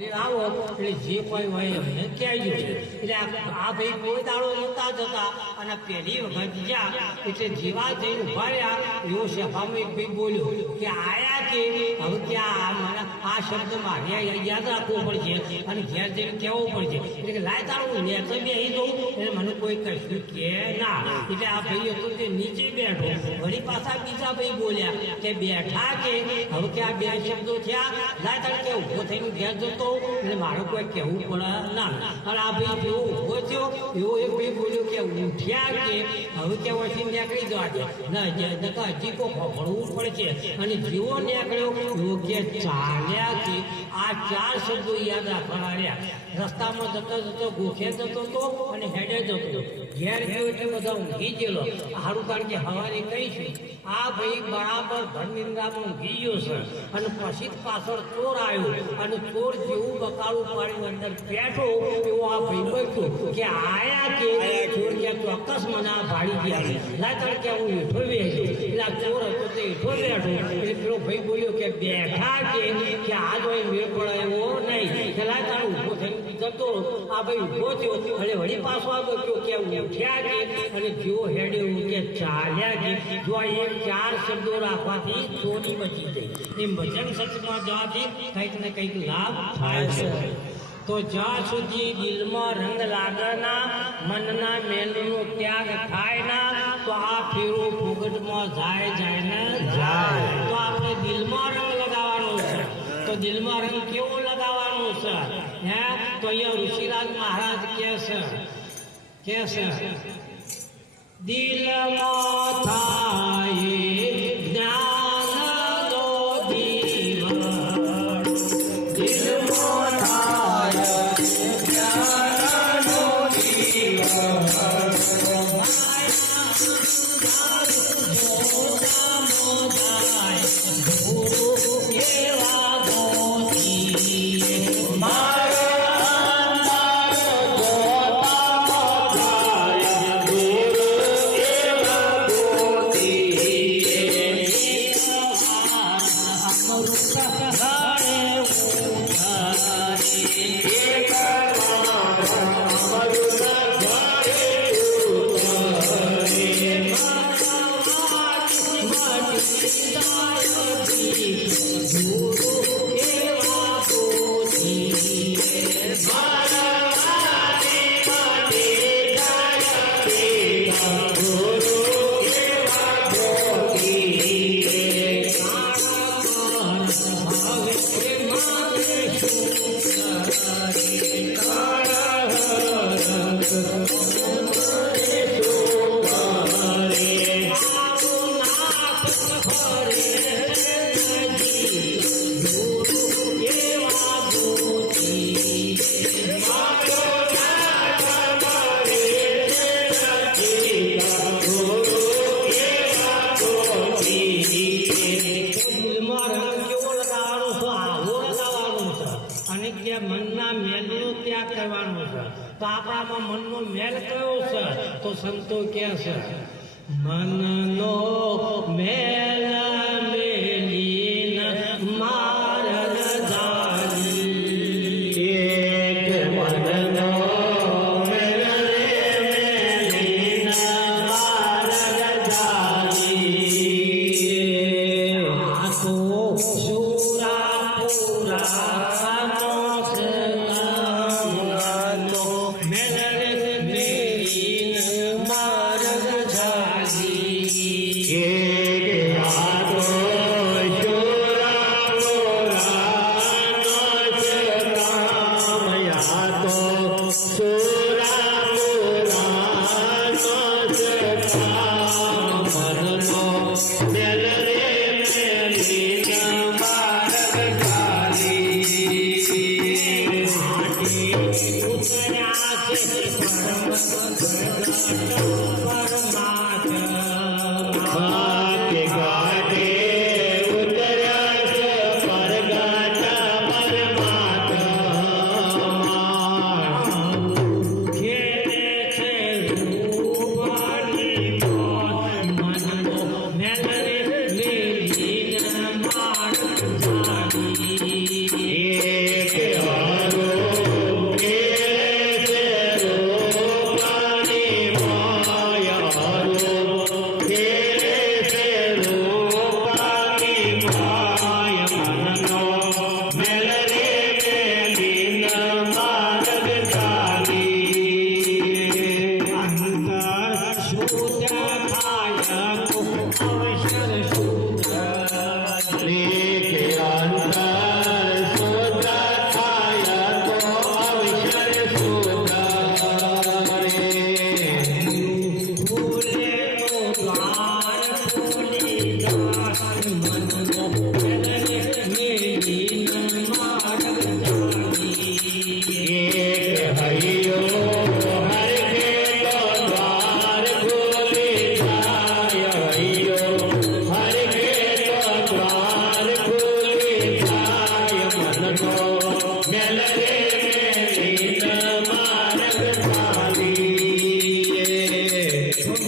આવો એટલે જે કોઈ હોય એમને કહેજો એટલે આ ભાઈ કોઈ દાડો નહોતા જતા અને પહેલી વખત ગયા એટલે જેવા જઈને ઉભા રહ્યા એવો સભામાં એક ભાઈ બોલ્યો કે આયા કે હવે ક્યાં મને આ શબ્દ મારે યાદ રાખવો પડશે અને ઘેર જઈને કહેવું પડશે એટલે કે લાય તારું નેચર બેસી જવું એટલે મને કોઈ કશું કે ના એટલે આ ભાઈ હતો તે નીચે બેઠો વળી પાછા બીજા ભાઈ બોલ્યા કે બેઠા કે હવે કે આ બે શબ્દો થયા લાય તારે કે ઉભો થઈને ઘેર જતો એટલે મારે કોઈ કહેવું પડે ના અને આ ભાઈ જેવો ઉભો થયો એવો એક ભાઈ બોલ્યો કે ઉઠ્યા કે હવે કે વચ્ચે નીકળી જવા દે ના હજી કોઈ ફફડવું પડશે અને જેવો નીકળ્યો એવો કે ચાલ્યા કે આ ચાર શબ્દો યાદ રાખવાના રહ્યા રસ્તામાં જતો જતો ગોખે જતો હતો અને હેડે જતો ઘેર ગયો એટલે બધા ઊંઘી ગયેલો સારું કારણ કે હવારે કહીશું આ ભાઈ બરાબર ધર્મિંદામાં ઊંઘી ગયો છે અને પછી પાછળ ચોર આવ્યો અને ચોર જેવું બકાળું પાડ્યું અંદર બેઠો એવો આ ભાઈ બચ્યો કે આયા કે ચોર કે ચોક્કસ મને આ ભાડી ગયા ના કારણ કે હું હેઠો બેઠો એટલે આ ચોર હતો તે હેઠો બેઠો એટલે પેલો ભાઈ બોલ્યો કે બેઠા કે આ જો મેળ પડે એવો નહીં પેલા તારો ઉભો થઈને જતો આ ભાઈ ઉભો થયો અને વળી પાછો આવ્યો કે ઉઠ્યા કે અને જેવો હેડ્યો કે ચાલ્યા કે જો એક ચાર શબ્દો રાખવાથી ચોરી બચી ગઈ એમ ભજન સત્સંગમાં જવાથી કંઈક ને કંઈક લાભ થાય છે તો જ્યાં સુધી દિલમાં રંગ લાગના મનના મેલનો ત્યાગ થાય ના તો આ ફેરો ફુગટમાં જાય ને જાય તો આપણે દિલમાં રંગ લગાવવાનો છે તો દિલમાં રંગ કેવો લગાવવાનો છે હે તો અહીંયા ઋષિરાજ મહારાજ કે છે દિલમાં થાય જ્ઞાનનો દીવડ દિલમાં થાય જ્ઞાનનો મનના મેલનો ત્યાગ કરવાનો છે તો આપણામાં મનનો મેલ કયો છે તો સંતો કહે છે મનનો મેલ મેલીન માર્ગ જાણી એક મનનો મેલ મેલીન માર્ગ જાણી આ તો સુરા પુરા માર્ગ જાજી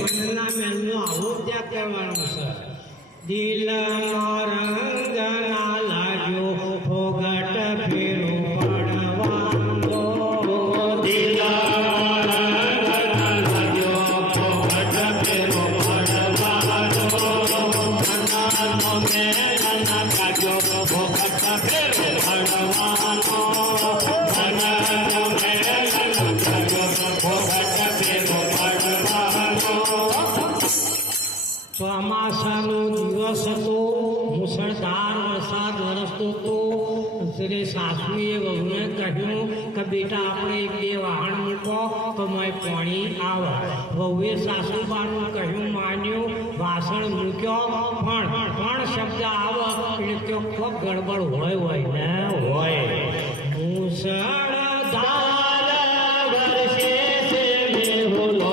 મનના મેલનો આવો ત્યાગ કરવાનો છે. દિલમાં રંગ ના લાગ્યો ફોગટ ફેરો પડવાનો. ચોમાસાનો દિવસ હતો. મુસળધાર વરસાદ વરસતો હતો. એટલે સાસુએ વહુને કહ્યું કે બેટા આપણે બે વાહણ મૂકો તો મેં પાણી આવે. વહુએ સાસુબાનું કહ્યું માન્યું, વાસણ મૂક્યો, પણ શબ્દ આવે એટલે કે ખૂબ ગડબડ હોય ને હોય. મુસળધાર વરસે છે મેહુલો,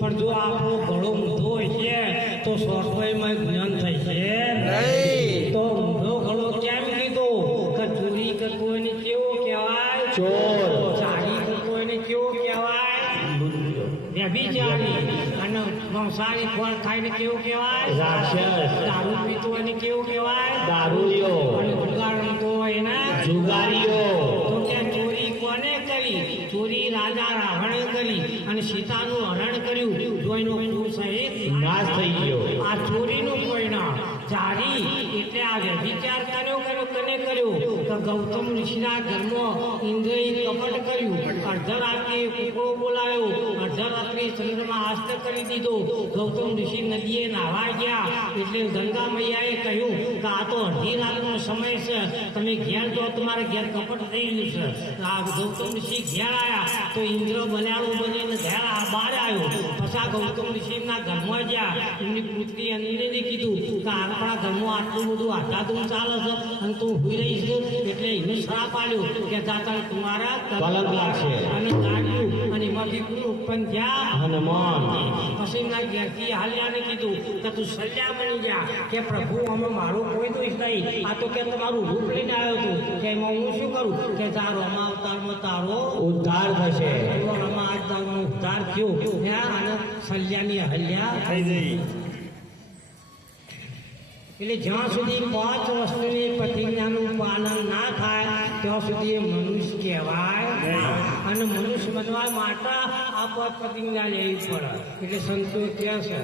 પણ જો આપણો ઘણો ઊંધો હશે તો સોફ્ટવેરમાં જ્ઞાન થશે નહીં. તો ઊંધો ઘણો કેમ કીધો કે ચોરી કરતો એને કેવો કહેવાય? ચોર. ચારી કરતો એને કેવો કહેવાય? વ્યભિચારી. અને મંસાહારી ખોરાક ખાઈને કેવું કહેવાય? રાક્ષસ. દારૂ પીતો એને કેવું કહેવાય? દારૂડિયો. અને જુગાર રમતો એને જુગારીઓ. તો કે ચોરી કોને કરી? ચોરી રાજા રાવણે કરી અને સીતાનું હરણ કર્યું. જોઈનો કુળ સહિત નાશ થઈ ગયો. આ ચોરીનું પરિણામ. ચારી એટલે આ વ્યભિચાર કર્યો કને કર્યો તો ગૌતમ ઋષિના ઘરમાં ઇન્દ્રએ કપટ કર્યું. અર્ધરાત્રિએ કુકડો બોલાવ્યો. અર્ધરાત્રિએ ચંદ્રમાં આસ્ત કરી દીધો. ગૌતમ ઋષિ નદીએ નાહવા ગયા એટલે ગંગા મૈયાએ કહ્યું કે આ તો અડધી રાતનો સમય છે, તમે ઘેર જો તમારે ઘેર કપટ થઈ ગયું છે. આ ગૌતમ ઋષિ ઘેર આવ્યા તો ઇન્દ્ર બલ્યાળો બનીને ઘેર બહાર આવ્યો. પછી ગૌતમ ઋષિના ઘરમાં ગયા. એમની પુત્રી અનિલે કીધું કે આપણા ઘરમાં આટલું બધું આધાધૂમ ચાલે છે અને તું હુઈ રહી છે. એટલે એને શ્રાપ આપ્યો કે દાતા તમારા કલંક લાગશે અને કાઢ્યું અને એમાં દીકરું ઉત્પન્ન થયા હનુમાન. પછી એમના ઘેરથી હાલ્યાને કીધું કે તું સલ્યા બની જા કે પ્રભુ અમે મારું કોઈ દોષ નહીં, આ તો કે તમારું રૂપ લઈને આવ્યો છું કે એમાં હું શું કરું કે તારો રમા અવતારમાં તારો ઉદ્ધાર થશે. રમા અવતારનો ઉદ્ધાર થયો અને સલ્યાની હલ્યા થઈ ગઈ. એટલે જ્યાં સુધી 5 વસ્તુની પ્રતિજ્ઞાનું પાલન ના થાય ત્યાં સુધી એ મનુષ્ય કહેવાય. અને મનુષ્ય બનવા માટે આ 5 પ્રતિજ્ઞા લેવી પડે. એટલે સંતો કહે છે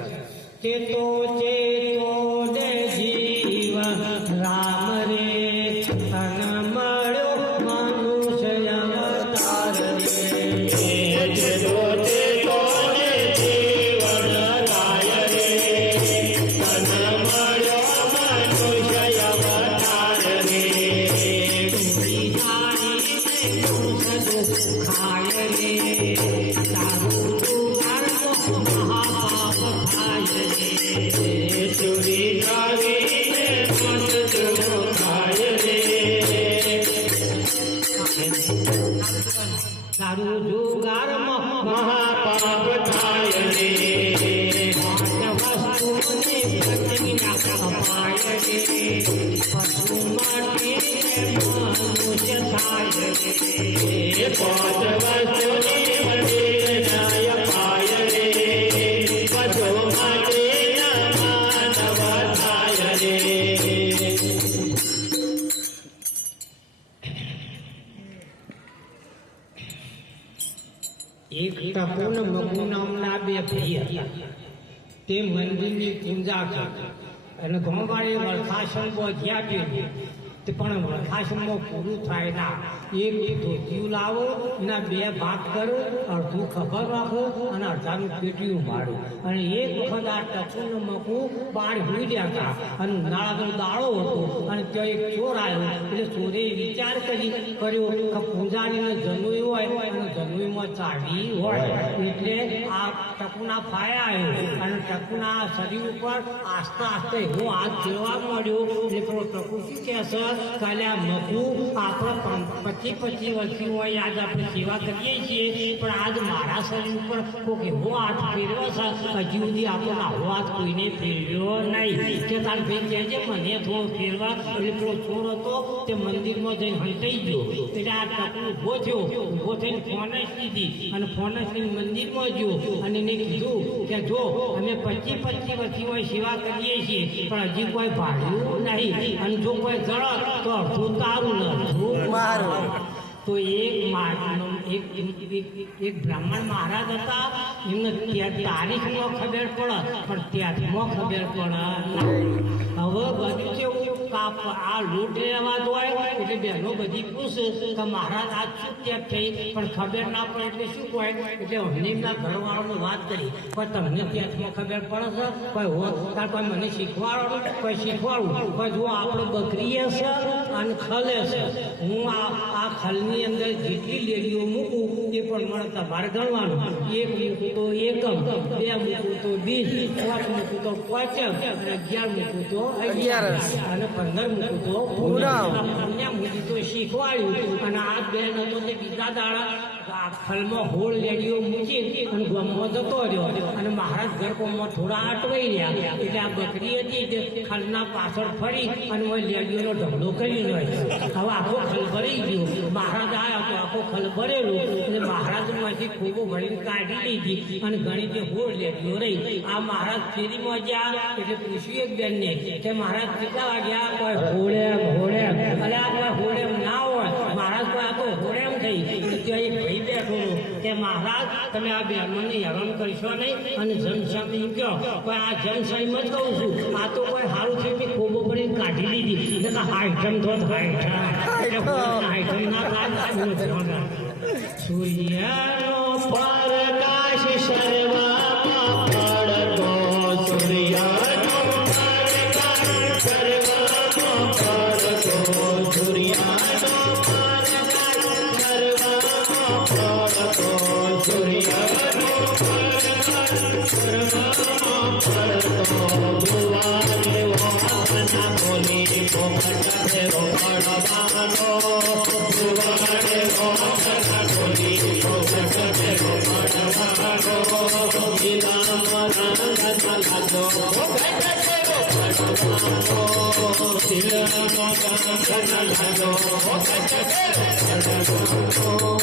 ચેતો ચેતો દે જીવ રામ રે તન મળ્યો મનુષ્ય અવતાર રે. ચેતો ચેતો દે જીવ રાય રે તન મળ્યો ખાય રે તારું મહાપાપ ખાય રે. ચોરી કરીને ખાય રે તારું જુગાર મહાપાપ થાય રે. વસ્તુની પ્રતિજ્ઞા અપાય રે. પશુ માટે મનુષ્ય થાય રે. 5 વસ્તુની પ્રતિજ્ઞા અપાય રે. પશુ માટે માનવ થાય રે. એક ટપુ ને મગુ નામના 2 ભાઈ હતા. તે મંદિરની પૂજા કરતા અને ગોવાળે વરખાસણ બોધ્યા તે પણ વરખાશમાં પૂરું થાય ના એક ધોતિયું લાવો એના 2 ભાગ કરો અડધું ખબર રાખો અને અડધાનું પેટીયું મારું અને એક વખત આ ટપુનું મકું બાર હોઈ ગયા હતા અને ઉનાળાનો દાડો હતો અને ત્યાં એક ચોર આવ્યો એટલે ચોરે વિચાર કર્યો કે પૂજારીને જનોઈ હોય અને જનોઈમાં ચાવી હોય એટલે આ ટપુના ફાયા આવ્યો અને ટપુના શરીર ઉપર આસ્તે આસ્તે એવો હાથ ફેરવા મળ્યો એટલે પેલો ટપુ શું કહેશે કાલે આ મકું આપણે 25 વર્ષથી હોય આજ આપણે સેવા કરીએ છીએ પણ આજ મારા શરીર ઉપર કોઈક એવો હાથ ફેરવો છે હજી સુધી આપણો આવો હાથ કોઈને ફેરવ્યો નહીં કે તાર ભાઈ કહેજે મને થોડો ફેરવા એટલે પેલો ચોર હતો તે મંદિરમાં જઈને હંતાઈ ગયો એટલે આ ટપુ ઊભો થયો ઊભો થઈને ફોનસ લીધી અને ફોનસ લઈને મંદિરમાં ગયો અને એને કીધું કે જો અમે 25 વર્ષથી હોય સેવા કરીએ છીએ પણ હજી કોઈ ભાડ્યું નહીં અને જો કોઈ જળત તો અડધું તારું ને અડધું મારું તો એક બ્રાહ્મણ મહારાજ હતા એમને તારીખમાં ખબર પડે પણ ત્યાંમાં ખબર પડે હવે બધું કેવું આ લૂંટ લેવા હોય એટલે બહેનો બધી પૂછે કે મહારાજ આજ શું ત્યાં થઈ પણ ખબર ના પડે એટલે શું કહે એટલે હનીમના ઘરવાળાને વાત કરી પણ તમને ત્યાંમાં ખબર પડે છે કોઈ હોત તાર કોઈ મને શીખવાડો કોઈ શીખવાડું કોઈ જો આપણે બકરીએ છે અને ખલે છે હું આ ખલની અંદર જેટલી લેડીઓ મૂકું એ પણ મને તમારે ગણવાનું એક મૂકું તો એકમ 2 મૂકું તો 20 5 મૂકું તો 5 અને 11 મૂકું તો 11 અને 15 મૂકું તો પૂરા મૂકી તો શીખવાડ્યું અને આ બેન હતો તે બીજા દાડા ખલમાં હોળ લેડીઓ મૂકી અને ગામમાં જતો રહ્યો અને મહારાજ ગરકોમાં થોડા અટવાઈ રહ્યા એટલે આ બકરી હતી જે ખલના પાછળ ફરી અને લેડીઓનો ઢગલો કરી રહ્યો હવે આખો ખલ ભરી ગયો મહારાજ આવ્યા તો આખો ખલ ભરેલો એટલે મહારાજમાંથી ખોબો ભરીને કાઢી લીધી અને ઘણી જે હોળ લેડીઓ રહી આ મહારાજ ફેરીમાં ગયા એટલે પૂછ્યું એક બેનને કે મહારાજ કેટલા વાગ્યા કોઈ હોળે અરે આ કોઈ હોળે ના હોય મહારાજ કોઈ આ તો હોળેમ થઈ ત્યાં એક ભાઈ બેઠો કે મહારાજ તમે આ બેનને હેરાન કરશો નહીં અને જનસામી કહો કોઈ આ જનસાઈમાં જ કહું છું આ તો કોઈ સારું છે કે ખોબો ભરીને કાઢી લીધી એટલે હાઈઠમ તો હાઈઠમ ના થાય સૂર્યનો પ્રકાશ સર્વમાં પડતો સૂર્યનો પ્રકાશ સર્વમાં પડતો સૂર્યનો પ્રકાશ સર્વમાં પડતો સૂર્યનો પ્રકાશ સર્વમાં પડતો ભુવાને વાના બોલી પોપટ ફેરો પડવાનો ભુવાને વાના બોલી પોપટ ફેરો પડવાનો દિલામાં રંગ લાગો પોપટ ફેરો પડવાનો દિલામાં રંગ લાગો પોપટ ફેરો પડવાનો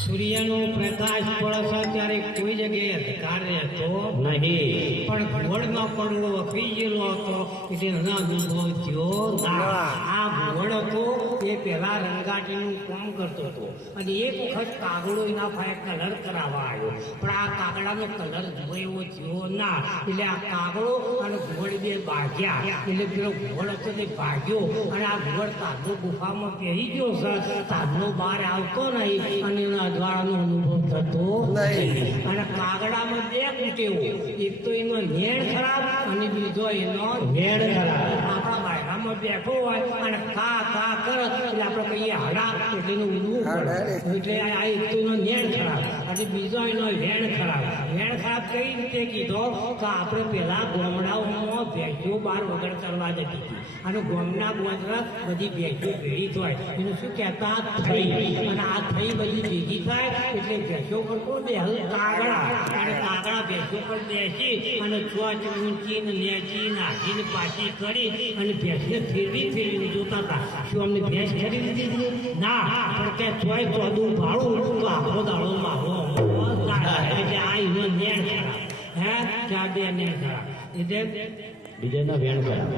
સૂર્યનો પ્રકાશ પડશે ત્યારે કોઈ જગ્યાએ અંધકાર રહેતો નહીં પણ ઘોડમાં પડવો વફી ગયેલો હતો એટલે એનો અનુભવ થયો આ ઘોડ હતો એ પહેલા રંગાટીનું કામ કરતો હતો અને એક વખત કાગડો એના પાસે કલર કરાવવા આવ્યો પણ આ કાગડાનો કલર જુઓ એવો થયો ના એટલે આ કાગડો અને ઘોડ બે ભાગ્યા એટલે પેલો ઘોડ હતો તે ભાગ્યો અને આ ઘોડ તાજનો ગુફામાં પહેરી ગયો છે તાજનો બહાર આવતો નહીં અને એના અજવાળાનો અનુભવ થતો નહીં અને કાગડામાં 2 કુટેવો એક તો એનો નેણ ખરાબ અને બીજો એનો નેણ ખરાબ આપણા બાયરામાં બેઠો હોય અને કા કા કરત એટલે આપણે કહીએ હડા એટલે એનું ઊંધું એટલે આ એક તો એનો નેણ ખરાબ અને બીજો એનો વેણ ખરાબ કઈ રીતે કીધો તો આપણે પેલા ગામડાઓમાં ભેંસો બહાર વગર કરવા જતી હતી અને ગામના ગોંદરા બધી ભેંસો ભેળી થાય એનું શું કહેતા થઈ અને આ થઈ બધી ભેગી થાય એટલે ભેંસો પર કોણ બે કાગડા અને કાગડા ભેંસો પર બેસી અને ચોચ ઊંચી ને નેચી નાખીને પાછી કરી અને ભેંસને ફેરવી જોતા હતા શું અમને ભેંસ ખરીદી દીધી ના પણ કે ચોય ચોદું ભાડું તો આખો દાડો મારો એટલે આ એનો નેણ ખરાબ હે ત્યાં 2 નેણ ખરાબ એટલે બીજાના વેણ ખરાબ